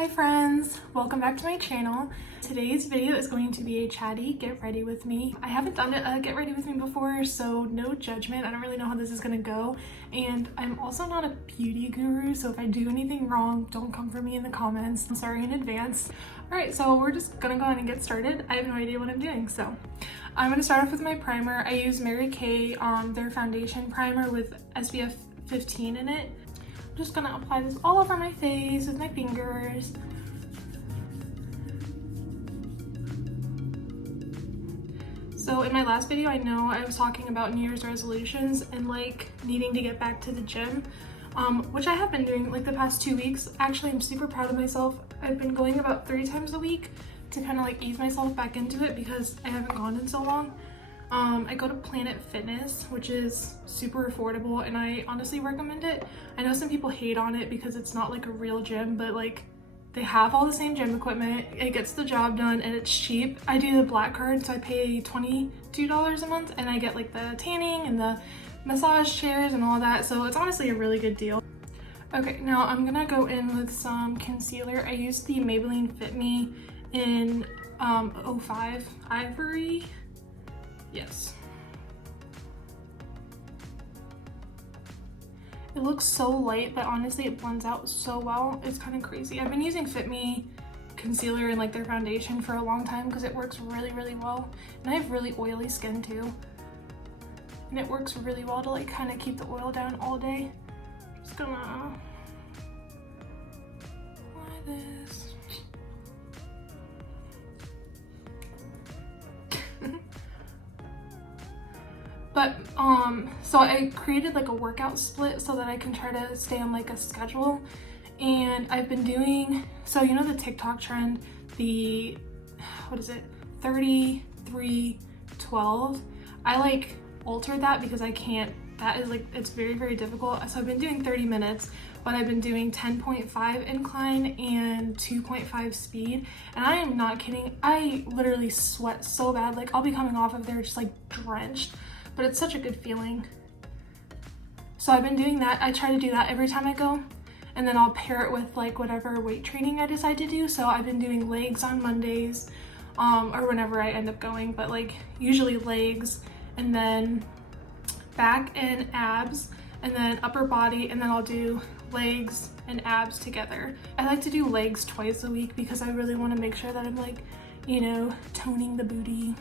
Hi friends, welcome back to my channel. Today's video is going to be a chatty get ready with me. I haven't done a get ready with me before, so no judgment. I don't really know how this is gonna go, and I'm also not a beauty guru, so if I do anything wrong, don't come for me in the comments. I'm sorry in advance. Alright, so we're just gonna go ahead and get started. I have no idea what I'm doing, so I'm gonna start off with my primer. I use Mary Kay their foundation primer with SPF 15 in it. I'm just gonna apply this all over my face with my fingers. So in my last video, I know I was talking about New Year's resolutions and like needing to get back to the gym, which I have been doing like the past 2 weeks. Actually, I'm super proud of myself. I've been going about 3 times a week to kind of like ease myself back into it because I haven't gone in so long. I go to Planet Fitness, which is super affordable, and I honestly recommend it. I know some people hate on it because it's not like a real gym, but like they have all the same gym equipment, it gets the job done, and it's cheap. I do the black card, so I pay $22 a month, and I get like the tanning and the massage chairs and all that, so it's honestly a really good deal. Okay, now I'm gonna go in with some concealer. I used the Maybelline Fit Me in 05 Ivory. Yes. It looks so light, but honestly it blends out so well. It's kind of crazy. I've been using Fit Me concealer and like their foundation for a long time because it works really well. And I have really oily skin too. And it works really well to like kind of keep the oil down all day. I'm just gonna apply this. But so I created like a workout split so that I can try to stay on like a schedule, and I've been doing, so you know the TikTok trend, the, what is it, 33-12. I like altered that because I can't, that is like, it's very difficult. So I've been doing 30 minutes, but I've been doing 10.5 incline and 2.5 speed, and I am not kidding, I literally sweat so bad. Like I'll be coming off of there just like drenched, but it's such a good feeling. So I've been doing that. I try to do that every time I go, and then I'll pair it with like whatever weight training I decide to do. So I've been doing legs on Mondays, or whenever I end up going, but like usually legs, and then back and abs, and then upper body, and then I'll do legs and abs together. I like to do legs twice a week because I really want to make sure that I'm like, you know, toning the booty,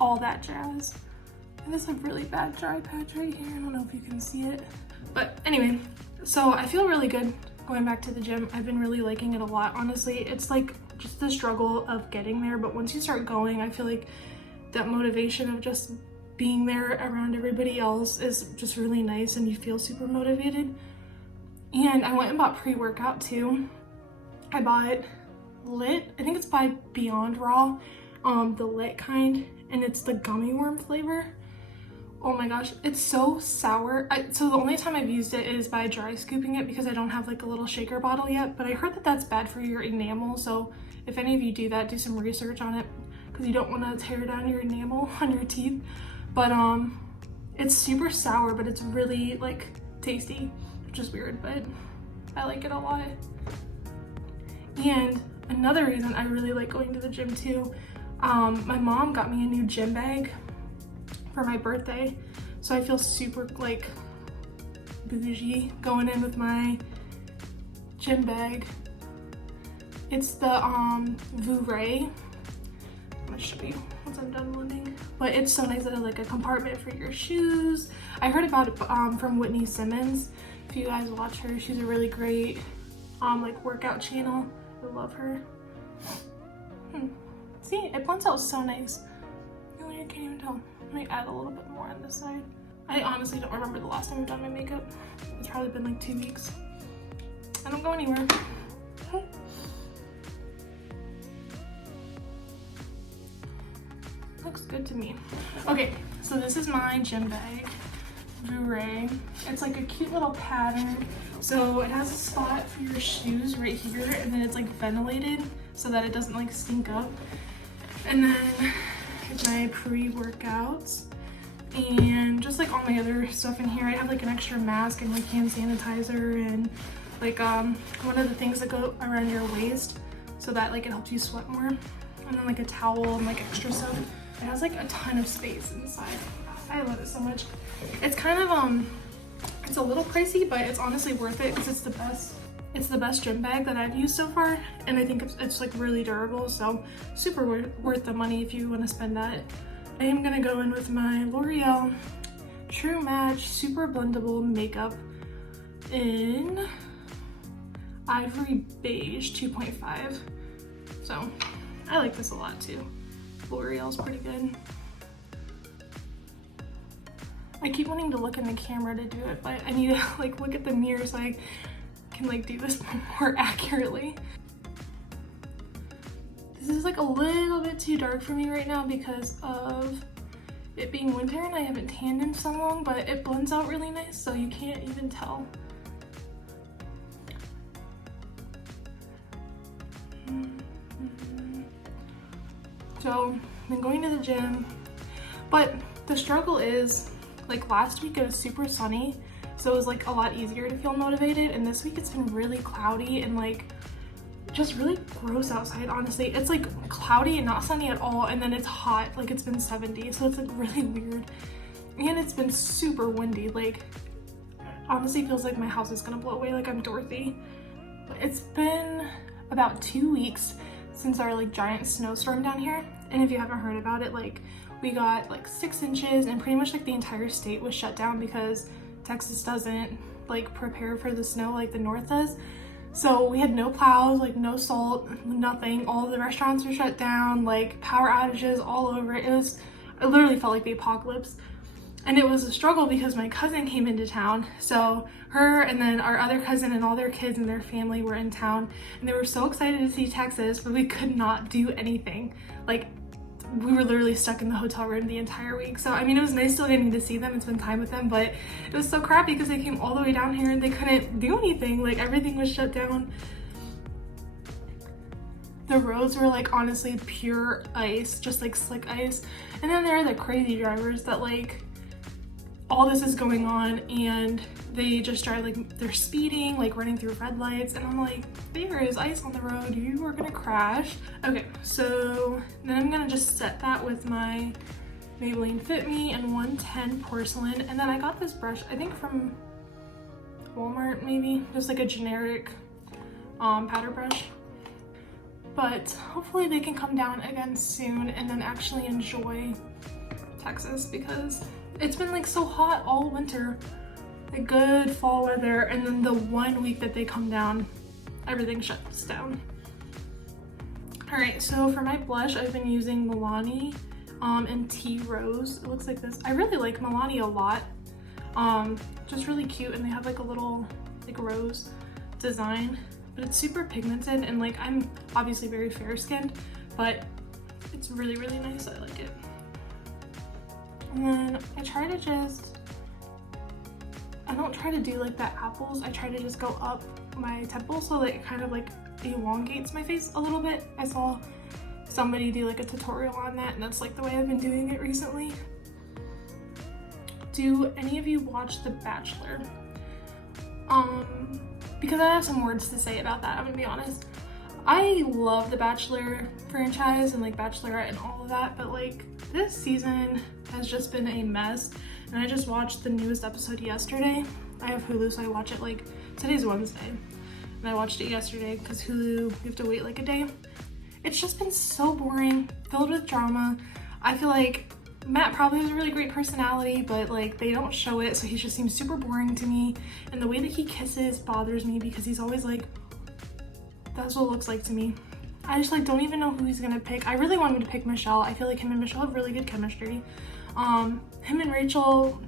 all that jazz. And there's a really bad dry patch right here. I don't know if you can see it. But anyway, so I feel really good going back to the gym. I've been really liking it a lot. Honestly, it's like just the struggle of getting there. But once you start going, I feel like that motivation of just being there around everybody else is just really nice, and you feel super motivated. And I went and bought pre-workout too. I bought Lit, I think it's by Beyond Raw, the Lit kind, and it's the gummy worm flavor. Oh my gosh, it's so sour. So the only time I've used it is by dry scooping it because I don't have like a little shaker bottle yet, but I heard that that's bad for your enamel. So if any of you do that, do some research on it because you don't want to tear down your enamel on your teeth. But it's super sour, but it's really like tasty, which is weird, but I like it a lot. And another reason I really like going to the gym too, my mom got me a new gym bag for my birthday, so I feel super like bougie going in with my gym bag. It's the Vouray. I'm gonna show you once I'm done blending, but it's so nice that it's like a compartment for your shoes. I heard about it from Whitney Simmons. If you guys watch her, she's a really great like workout channel. I love her. See, it blends out so nice. You can't even tell. Let me add a little bit more on this side. I honestly don't remember the last time I've done my makeup. It's probably been like 2 weeks. I don't go anywhere. Looks good to me. Okay, so this is my gym bag, Vouray. It's like a cute little pattern. So it has a spot for your shoes right here, and then it's like ventilated so that it doesn't like stink up. And then my pre-workouts, and just like all my other stuff in here. I have like an extra mask and like hand sanitizer and like one of the things that go around your waist so that like it helps you sweat more, and then like a towel and like extra stuff. It has like a ton of space inside. I love it so much. It's kind of it's a little pricey, but it's honestly worth it because it's the best gym bag that I've used so far, and I think it's like really durable, so super worth the money if you want to spend that. I am gonna go in with my L'Oreal True Match Super Blendable Makeup in Ivory Beige 2.5. So I like this a lot too. L'Oreal's pretty good. I keep wanting to look in the camera to do it, but I need to like look at the mirror so I can like do this more accurately. This is like a little bit too dark for me right now because of it being winter and I haven't tanned in so long, but it blends out really nice so you can't even tell. So I've been going to the gym, but the struggle is like last week it was super sunny, so it was like a lot easier to feel motivated, and this week it's been really cloudy and like just really gross outside. Honestly, it's like cloudy and not sunny at all, and then it's hot, like it's been 70, so it's like really weird, and it's been super windy. Like honestly feels like my house is gonna blow away, like I'm Dorothy. It's been about 2 weeks since our like giant snowstorm down here, and if you haven't heard about it, like we got like 6 inches, and pretty much like the entire state was shut down because Texas doesn't like prepare for the snow like the north does. So we had no plows, like no salt, nothing. All of the restaurants were shut down, like power outages all over. It literally felt like the apocalypse. And it was a struggle because my cousin came into town. So her and then our other cousin and all their kids and their family were in town, and they were so excited to see Texas, but we could not do anything. Like we were literally stuck in the hotel room the entire week. So I mean, it was nice still getting to see them and spend time with them, but it was so crappy because they came all the way down here and they couldn't do anything. Like everything was shut down. The roads were like honestly pure ice, just like slick ice. And then there are the crazy drivers that like all this is going on and they just drive like they're speeding, like running through red lights, and I'm like, there is ice on the road, you are gonna crash. Okay, so then I'm gonna just set that with my Maybelline Fit Me and 110 porcelain, and then I got this brush I think from Walmart, maybe just like a generic powder brush, but hopefully they can come down again soon and then actually enjoy Texas because it's been like so hot all winter, like good fall weather, and then the 1 week that they come down, everything shuts down. All right, so for my blush, I've been using Milani and Tea Rose. It looks like this. I really like Milani a lot. Just really cute, and they have like a little like rose design, but it's super pigmented, and like I'm obviously very fair skinned, but it's really, really nice. I like it. And then I try to just, I don't try to do like the apples, I try to just go up my temple so that it kind of like elongates my face a little bit. I saw somebody do like a tutorial on that, and that's like the way I've been doing it recently. Do any of you watch The Bachelor? Because I have some words to say about that, I'm gonna be honest. I love the Bachelor franchise and like Bachelorette and all of that, but like this season has just been a mess, and I just watched the newest episode yesterday. I have Hulu, so I watch it like, today's Wednesday, and I watched it yesterday because Hulu, you have to wait like a day. It's just been so boring, filled with drama. I feel like Matt probably has a really great personality, but like they don't show it, so he just seems super boring to me, and the way that he kisses bothers me because he's always like, that's what it looks like to me. I just like don't even know who he's gonna pick. I really want him to pick Michelle. I feel like him and Michelle have really good chemistry. Him and Rachel,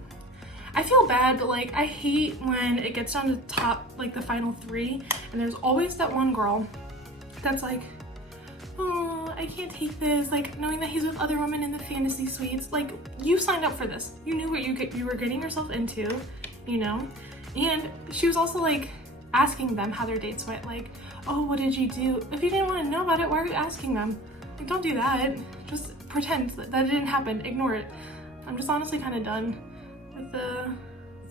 I feel bad, but like I hate when it gets down to top, like the final 3, and there's always that one girl that's like, oh, I can't take this, like knowing that he's with other women in the fantasy suites. Like, you signed up for this, you knew what you were getting yourself into, you know. And she was also like asking them how their dates went, like, oh, what did you do? If you didn't want to know about it, why are you asking them? Like, don't do that. Just pretend that it didn't happen. Ignore it. I'm just honestly kind of done with the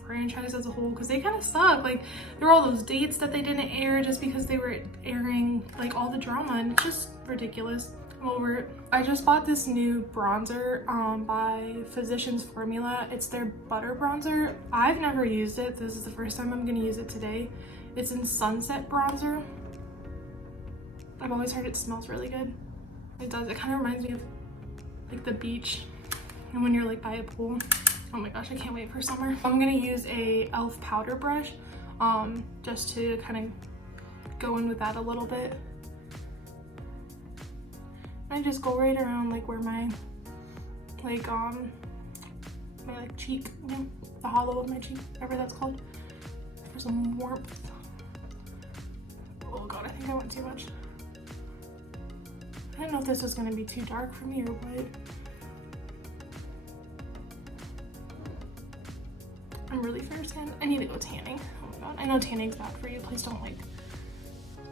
franchise as a whole, because they kind of suck. Like, there were all those dates that they didn't air just because they were airing like all the drama, and it's just ridiculous. I'm over it. I just bought this new bronzer by Physicians Formula. It's their butter bronzer. I've never used it. This is the first time I'm gonna use it today. It's in Sunset Bronzer. I've always heard it smells really good. It does. It kind of reminds me of like the beach and when you're like by a pool. Oh my gosh, I can't wait for summer. I'm gonna use a e.l.f. powder brush just to kind of go in with that a little bit. I just go right around like where my my cheek, you know, the hollow of my cheek, whatever that's called, for some warmth. Oh god, I think I went too much. I don't know if this was gonna be too dark for me or what. I'm really fair skinned. I need to go tanning. Oh my god, I know tanning's bad for you. Please don't like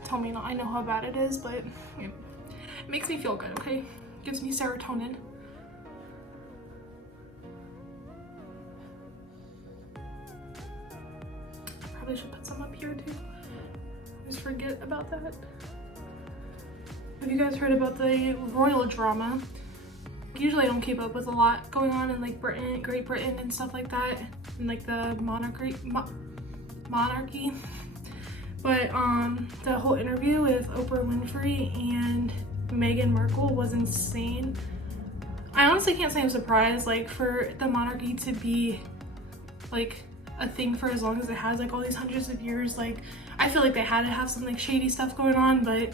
tell me not. I know how bad it is, but it makes me feel good, okay? Gives me serotonin. Probably should put some up here too. I just forget about that. Have you guys heard about the royal drama? Usually I don't keep up with a lot going on in like Britain, Great Britain and stuff like that, and like the monarchy. But the whole interview with Oprah Winfrey and Meghan Markle was insane. I honestly can't say I'm surprised, like, for the monarchy to be like a thing for as long as it has, like all these hundreds of years. Like, I feel like they had to have some like shady stuff going on, but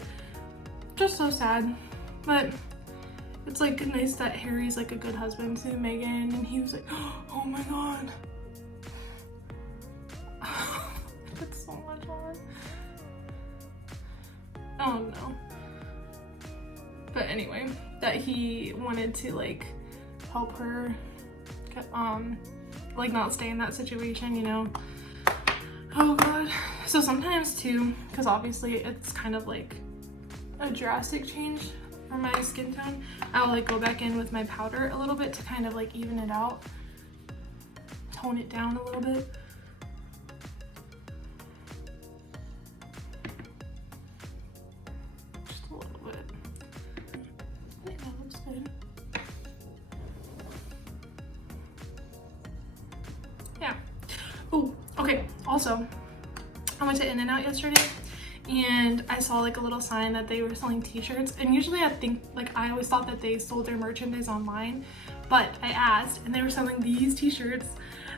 just so sad. But it's like nice that Harry's like a good husband to Meghan, and he was like, oh my god. That's so much on. Oh no. But anyway, that he wanted to like help her get, like not stay in that situation, you know. Oh god. So sometimes too, because obviously it's kind of like a drastic change for my skin tone, I'll like go back in with my powder a little bit to kind of like even it out, tone it down a little bit. Just a little bit. I think that looks good. Yeah. Oh, okay. Also, I went to In-N-Out yesterday, and I saw like a little sign that they were selling t-shirts, and usually I always thought that they sold their merchandise online, but I asked and they were selling these t-shirts.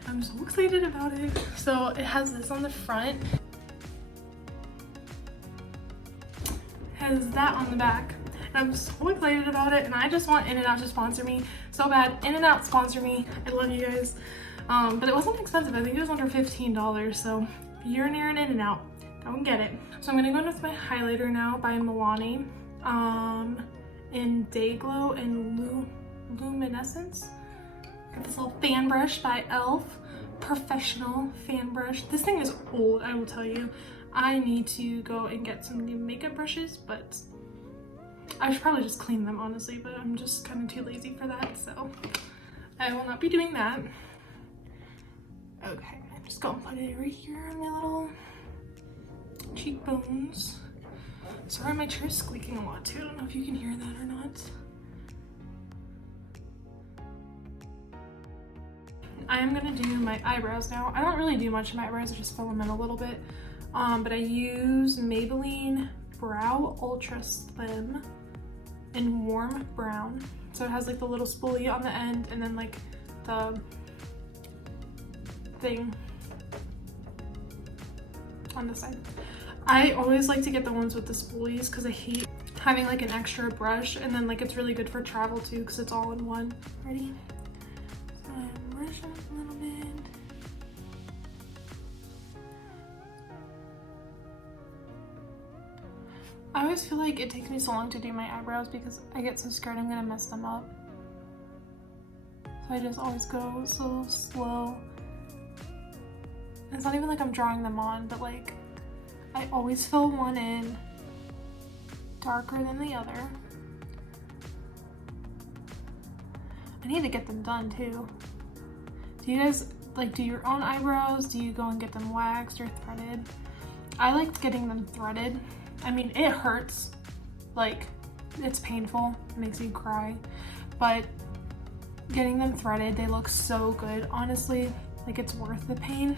I'm so excited about it. So it has this on the front, has that on the back, and I'm so excited about it, and I just want In-N-Out to sponsor me so bad. In-N-Out, sponsor me. I love you guys. But it wasn't expensive. I think it was under $15, so if you're near an In-N-Out, go and get it. So I'm gonna go in with my highlighter now by Milani, in Day Glow and Luminescence. Got this little fan brush by e.l.f. Professional fan brush. This thing is old, I will tell you. I need to go and get some new makeup brushes, but I should probably just clean them, honestly, but I'm just kind of too lazy for that, so I will not be doing that. Okay, I'm just gonna put it right here on my little cheekbones. Sorry, my chair is squeaking a lot too. I don't know if you can hear that or not. I am gonna do my eyebrows now. I don't really do much in my eyebrows, I just fill them in a little bit. But I use Maybelline Brow Ultra Slim in Warm Brown. So it has like the little spoolie on the end, and then like the thing on the side. I always like to get the ones with the spoolies because I hate having like an extra brush, and then like it's really good for travel too because it's all in one. Ready? So I brush up a little bit. I always feel like it takes me so long to do my eyebrows because I get so scared I'm gonna mess them up. So I just always go so slow. It's not even like I'm drawing them on, but like I always fill one in darker than the other. I need to get them done too. Do you guys like do your own eyebrows? Do you go and get them waxed or threaded? I liked getting them threaded. I mean, it hurts, like it's painful, it makes me cry, but getting them threaded, they look so good, honestly, like it's worth the pain.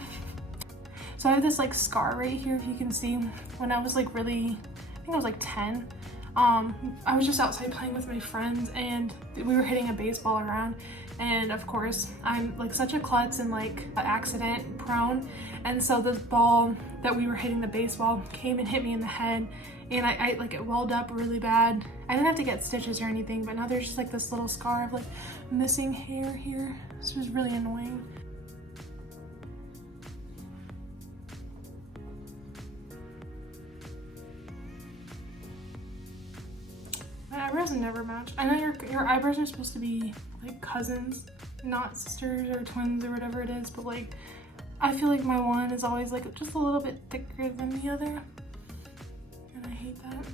So I have this like scar right here, if you can see. When I was like really, I think I was like 10, I was just outside playing with my friends and we were hitting a baseball around, and of course I'm like such a klutz and like accident prone, and so this ball that we were hitting the baseball came and hit me in the head, and I like it welled up really bad. I didn't have to get stitches or anything, but now there's just like this little scar of like missing hair here. This was really annoying. My eyebrows never match. I know your eyebrows are supposed to be like cousins, not sisters or twins or whatever it is, but like I feel like my one is always like just a little bit thicker than the other, and I hate that.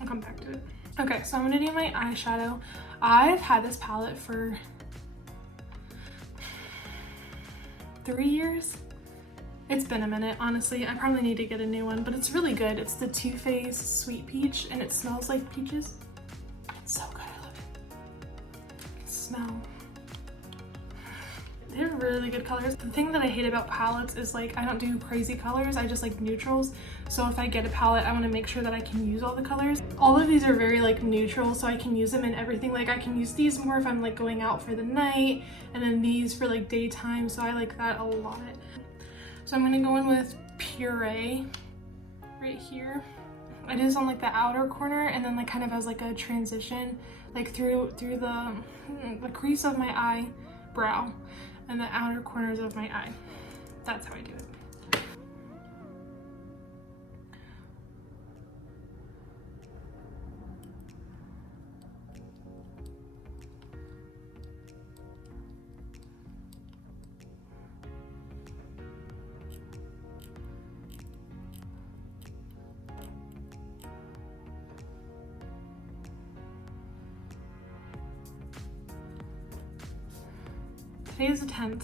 I'll come back to it. Okay, so I'm gonna do my eyeshadow. I've had this palette for 3 years. It's been a minute, honestly. I probably need to get a new one, but it's really good. It's the Too Faced Sweet Peach, and it smells like peaches. It's so good, I love it. Smell. They have really good colors. The thing that I hate about palettes is like I don't do crazy colors, I just like neutrals. So if I get a palette, I want to make sure that I can use all the colors. All of these are very like neutral, so I can use them in everything. Like I can use these more if I'm like going out for the night, and then these for like daytime, so I like that a lot. So I'm gonna go in with Puree right here. It is on like the outer corner, and then like kind of as like a transition like through the crease of my eyebrow and the outer corners of my eye. That's how I do it. Today is the 10th,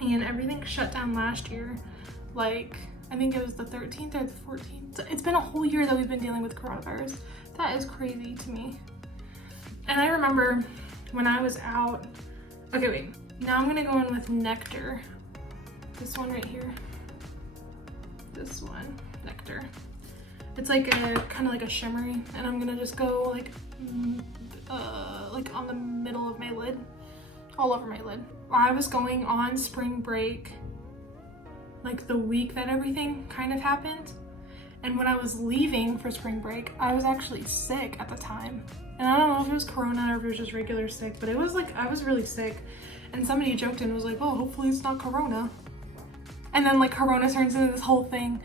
and everything shut down last year. Like, I think it was the 13th or the 14th. So it's been a whole year that we've been dealing with coronavirus. That is crazy to me. And I remember when I was out, okay, wait. Now I'm gonna go in with Nectar. This one right here. This one, Nectar. It's like a, kind of like a shimmery, and I'm gonna just go like on the middle of my lid. All over my lid. I was going on spring break like the week that everything kind of happened, and when I was leaving for spring break, I was actually sick at the time, and I don't know if it was corona or if it was just regular sick, but it was like I was really sick, and somebody joked and was like, oh, hopefully it's not corona, and then like corona turns into this whole thing.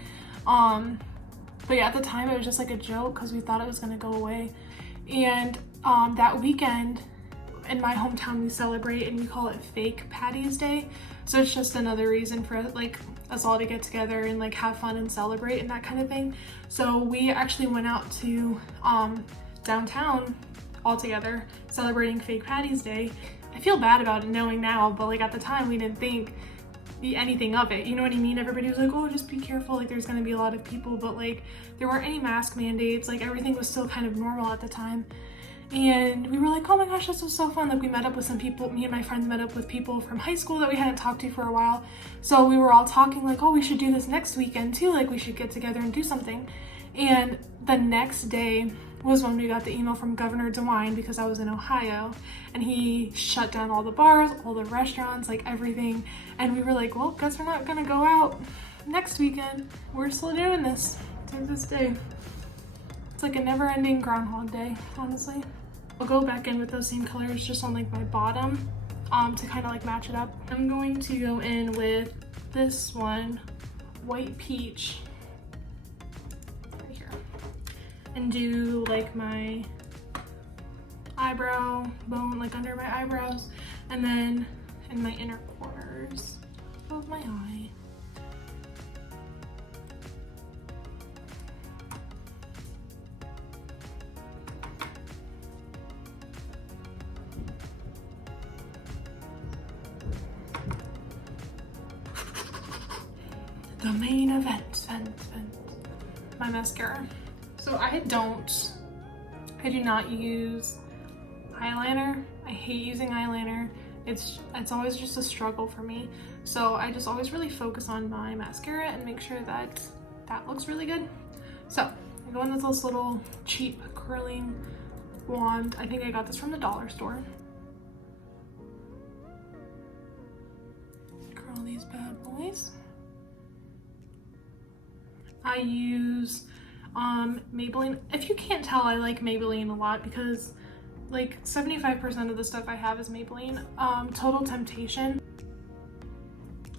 But yeah, at the time it was just like a joke because we thought it was gonna go away. And that weekend in my hometown we celebrate and we call it Fake Patty's Day. So it's just another reason for like us all to get together and like have fun and celebrate and that kind of thing. So we actually went out to downtown all together celebrating Fake Patty's Day. I feel bad about it knowing now, but like at the time we didn't think anything of it, you know what I mean? Everybody was like, oh, just be careful, like there's gonna be a lot of people, but like there weren't any mask mandates, like everything was still kind of normal at the time. And we were like, oh my gosh, this was so fun. Like we met up with some people, me and my friends met up with people from high school that we hadn't talked to for a while. So we were all talking like, oh, we should do this next weekend too. Like we should get together and do something. And the next day was when we got the email from Governor DeWine, because I was in Ohio, and he shut down all the bars, all the restaurants, like everything. And we were like, well, guess we're not gonna go out next weekend. We're still doing this to this day. It's like a never-ending Groundhog Day, honestly. I'll go back in with those same colors just on like my bottom to kind of like match it up. I'm going to go in with this one, White Peach, right here, and do like my eyebrow bone, like under my eyebrows, and then in my inner corners of my eye. the main event, my mascara. So I do not use eyeliner. I hate using eyeliner. It's always just a struggle for me. So I just always really focus on my mascara and make sure that that looks really good. So I go in with this little cheap curling wand. I think I got this from the dollar store. Curl these bad boys. I use Maybelline. If you can't tell, I like Maybelline a lot because like 75% of the stuff I have is Maybelline. Total Temptation.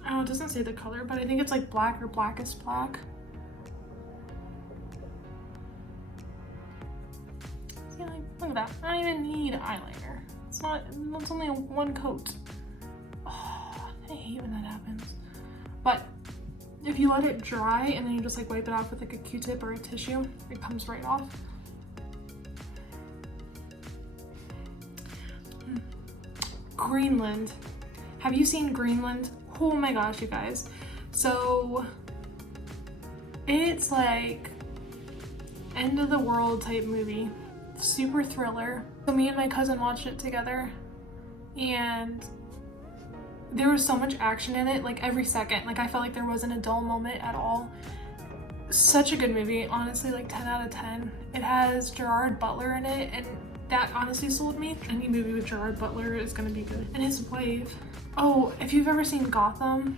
Oh, it doesn't say the color, but I think it's like black or blackest black. See, like, look at that. I don't even need eyeliner. It's only one coat. Oh, I hate when that happens. But if you let it dry and then you just like wipe it off with like a Q-tip or a tissue, it comes right off. Greenland. Have you seen Greenland? Oh my gosh, you guys. So it's like end of the world type movie. Super thriller. So me and my cousin watched it together and there was so much action in it, like every second. Like I felt like there wasn't a dull moment at all. Such a good movie, honestly, like 10 out of 10. It has Gerard Butler in it and that honestly sold me. Any movie with Gerard Butler is gonna be good. And his wife. Oh, if you've ever seen Gotham,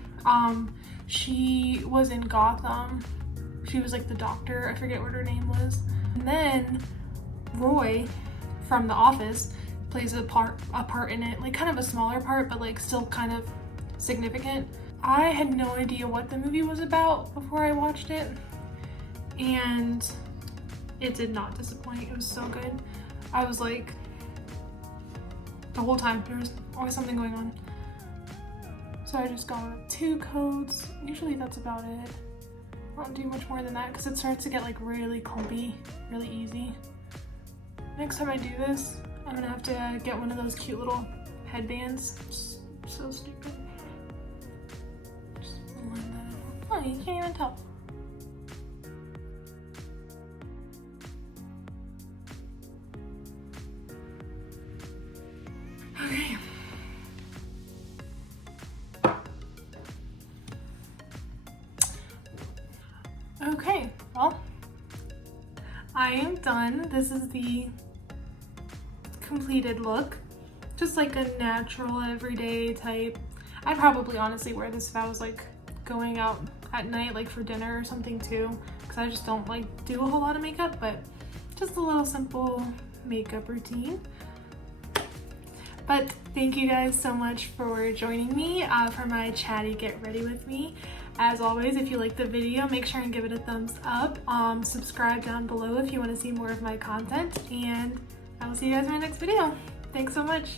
she was in Gotham. She was like the doctor, I forget what her name was. And then Roy from The Office plays a part in it, like kind of a smaller part, but like still kind of significant. I had no idea what the movie was about before I watched it, and it did not disappoint. It was so good. I was like, the whole time, there was always something going on. So I just got 2 coats. Usually that's about it. I don't do much more than that because it starts to get like really clumpy, really easy. Next time I do this, I'm gonna have to get one of those cute little headbands. So stupid. Just line that up. Oh, you can't even tell. Okay. Okay, well, I am done. This is the completed look. Just like a natural everyday type. I'd probably honestly wear this if I was like going out at night, like for dinner or something too, because I just don't like do a whole lot of makeup, but just a little simple makeup routine. But thank you guys so much for joining me for my chatty get ready with me. As always, if you like the video, make sure and give it a thumbs up. Subscribe down below if you want to see more of my content, and I will see you guys in my next video. Thanks so much.